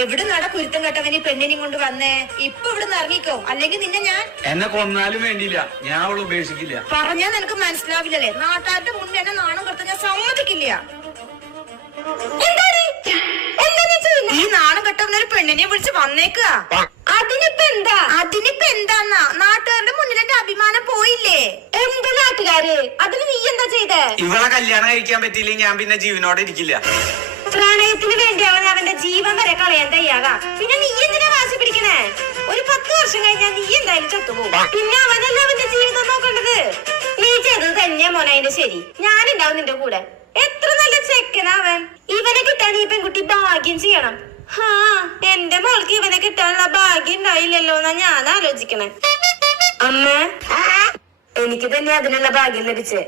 എവിടെ നട കുരുത്തം കേട്ടവന് പെണ്ണിനെയും കൊണ്ട് വന്നേ? ഇപ്പൊ ഇവിടുന്ന് ഇറങ്ങിക്കോ, അല്ലെങ്കിൽ നിന്നെ ഞാൻ എന്നെ കൊന്നാലും വേണ്ടിയില്ല, ഞാൻ അവളെ ഉപേക്ഷിക്കില്ല. പറഞ്ഞാൽ നിനക്ക് മനസ്സിലാവില്ലല്ലേ? നാട്ടുകാരുടെ മുന്നിൽ എന്നെ നാണം കെടുത്ത ഞാൻ സമ്മതിക്കില്ല. ഈ നാണം കെട്ടവനൊരു പെണ്ണിനെ വിളിച്ച് വന്നേക്കുക. അതിനിപ്പ എന്താന്നാ? നാട്ടുകാരുടെ മുന്നിൽ എന്റെ അഭിമാനം പോയില്ലേ? എന്ത് നാട്ടുകാര്? അതിന് നീ എന്താ ചെയ്തേ? ഇവളെ കല്യാണം കഴിക്കാൻ പറ്റിയില്ലെങ്കിൽ ഞാൻ പിന്നെ ജീവനോടെ ഇരിക്കില്ല. പ്രണയത്തിന് വേണ്ടി അവന്റെ ജീവൻ വരെ കളയാൻ തയ്യാറാ. പിന്നെ നീ എന്തിനാ വാശി പിടിക്കണേ? ഒരു 10 വർഷം കഴിഞ്ഞാൽ നീ എന്തായാലും ചത്തുപോകും. പിന്നെ അവനല്ല അവന്റെ ജീവിതം നോക്കേണ്ടത്. നീ ചെയ്തത് തന്നെയാ മോനെ അതിന്റെ ശരി. ഞാനുണ്ടാവും നിന്റെ കൂടെ. എത്ര നല്ല ചെക്കനാവൻ. ഇവനെ കിട്ടാൻ ഈ പെൺകുട്ടി ഭാഗ്യം ചെയ്യണം. എന്റെ മോൾക്ക് ഇവനെ കിട്ടാനുള്ള ഭാഗ്യം ഉണ്ടായില്ലല്ലോ എന്നാ ഞാൻ ആലോചിക്കണേ. അമ്മ, എനിക്ക് തന്നെ അതിനുള്ള ഭാഗ്യം ലഭിച്ചേ.